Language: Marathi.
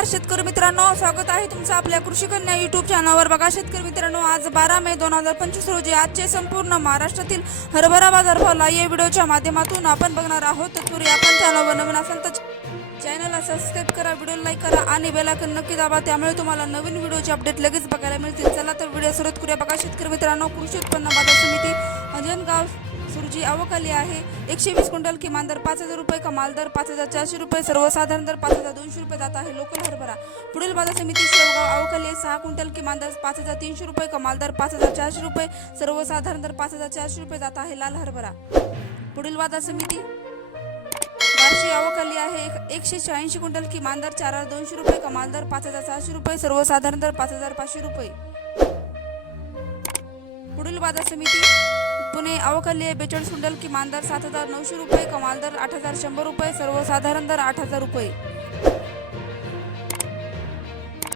नमस्कार शेतकरी मित्रांनो. स्वागत आहे तुमचं आपल्या कृषी कन्या युट्यूब चॅनलवर बघा शेतकरी मित्रांनो आज बारा मे दोन हजार पंचवीस रोजी आजचे संपूर्ण महाराष्ट्रातील हरभरा बाजार भावला या व्हिडिओच्या माध्यमातून आपण बघणार आहोत तत्पूर्वी आपण चॅनलवर नवीन असाल तर चॅनलला सबस्क्राईब करा व्हिडिओ लाईक करा आणि बेलायकन नक्की दाबा. त्यामुळे तुम्हाला नवीन व्हिडिओचे अपडेट लगेच बघायला मिळतील. चला तर व्हिडिओ सुरुवात करूया. बघा शेतकरी मित्रांनो कृषी उत्पन्न बाजार समिती अंजनगाव सुरजी आवक आली आहे. एकशे वीस क्विंटल किमान दर पाच हजार रुपये कमाल दर पाच हजार चारशे रुपये सर्वसाधारण दर पाच हजार दोनशे रुपये जात आहे. लोकल हरभरा. पुढील बाजार समिती शेवगाव आवक आली आहे. सहा क्विंटल किमान दर पाच हजार तीनशे रुपये कमाल दर पाच हजार चारशे रुपये सर्वसाधारण दर पाच हजार चारशे रुपये जात आहे लाल हरभरा. पुढील बाजार समिती. बारशे आवक आली आहे. एक- एकशे शहाऐंशी क्विंटल किमान दर चार हजार दोनशे रुपये कमाल दर पाच हजार सहाशे रुपये सर्वसाधारण दर पाच हजार पाचशे रुपये. पुढील बाजार समिती. पुणे आवक आहे बेचाळीस क्विंटल किमान दर सात हजार नऊशे रुपये कमाल दर आठ हजार शंभर रुपये सर्वसाधारण दर आठ हजार रुपये.